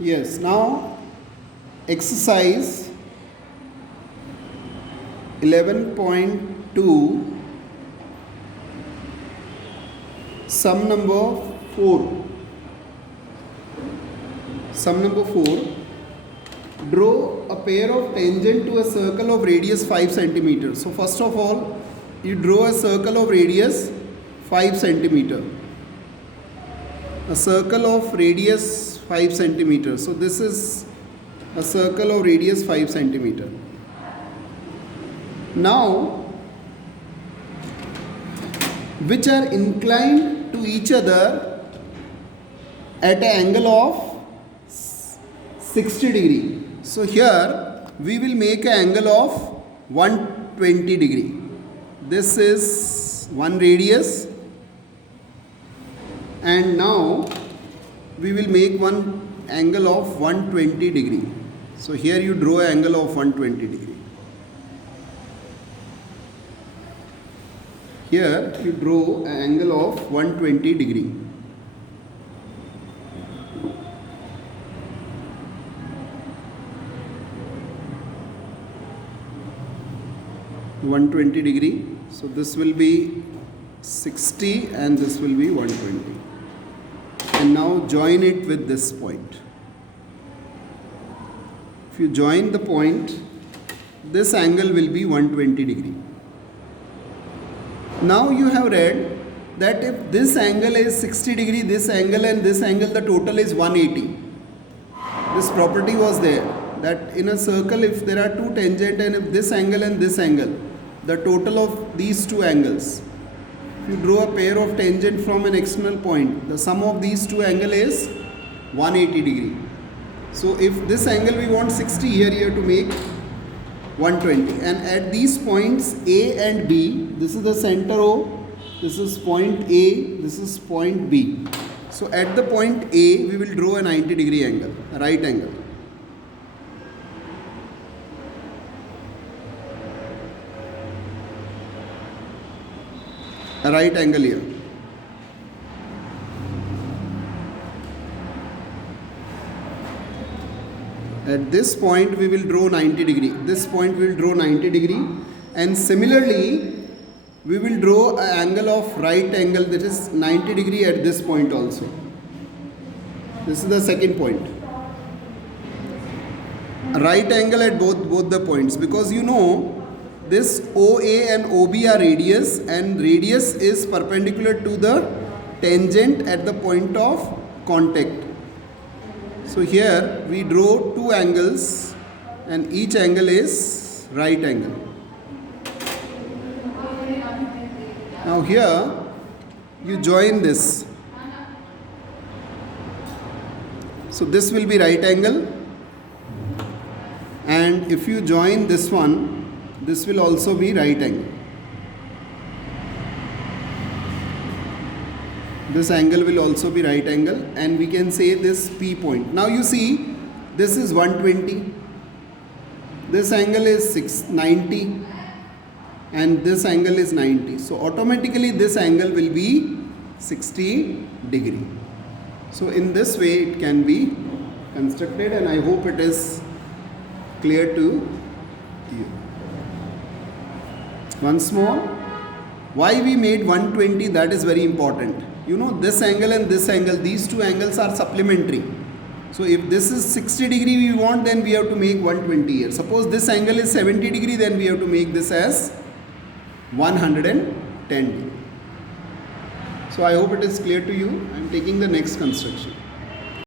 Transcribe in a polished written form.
Yes, now exercise 11.2, sum number 4. Sum number 4. Draw a pair of tangent to a circle of radius 5 centimeters. So first of all, you draw a circle of radius 5 centimeter. A circle of radius 5 centimeters. So this is a circle of radius 5 centimeter. Now, which are inclined to each other at an angle of 60 degree. So here we will make an angle of 120 degree. This is one radius, and now we will make one angle of 120 degree. So here you draw an angle of 120 degree. Here you draw an angle of 120 degree. So this will be 60 and this will be 120. And now join it with this point. If you join the point, this angle will be 120 degree. Now you have read that if this angle is 60 degree, this angle and this angle, the total is 180. This property was there, that in a circle if there are two tangent and if this angle and this angle, the total of these two angles, if you draw a pair of tangent from an external point, the sum of these two angles is 180 degree. So if this angle we want 60, here you have to make 120, and at these points A and B, this is the center O, this is point A, this is point B. So at the point A, we will draw a 90 degree angle, a right angle. A right angle here. At this point we will draw 90 degree. This point we will draw 90 degree, and similarly we will draw an angle of right angle, that is 90 degree at this point also. This is the second point. A right angle at both the points, because you know this OA and OB are radius, and radius is perpendicular to the tangent at the point of contact. So here we draw two angles and each angle is right angle. Now here you join this. So this will be right angle, and if you join this one, this will also be right angle. This angle will also be right angle, and we can say this P point. Now you see, this is 120, this angle is 690, and this angle is 90. So automatically this angle will be 60 degree. So in this way it can be constructed, and I hope it is clear to you. Once more, why we made 120, that is very important. You know, this angle and this angle, these two angles are supplementary. So if this is 60 degree we want, then we have to make 120 here. Suppose this angle is 70 degree, then we have to make this as 110 degree. So I hope it is clear to you. I am taking the next construction.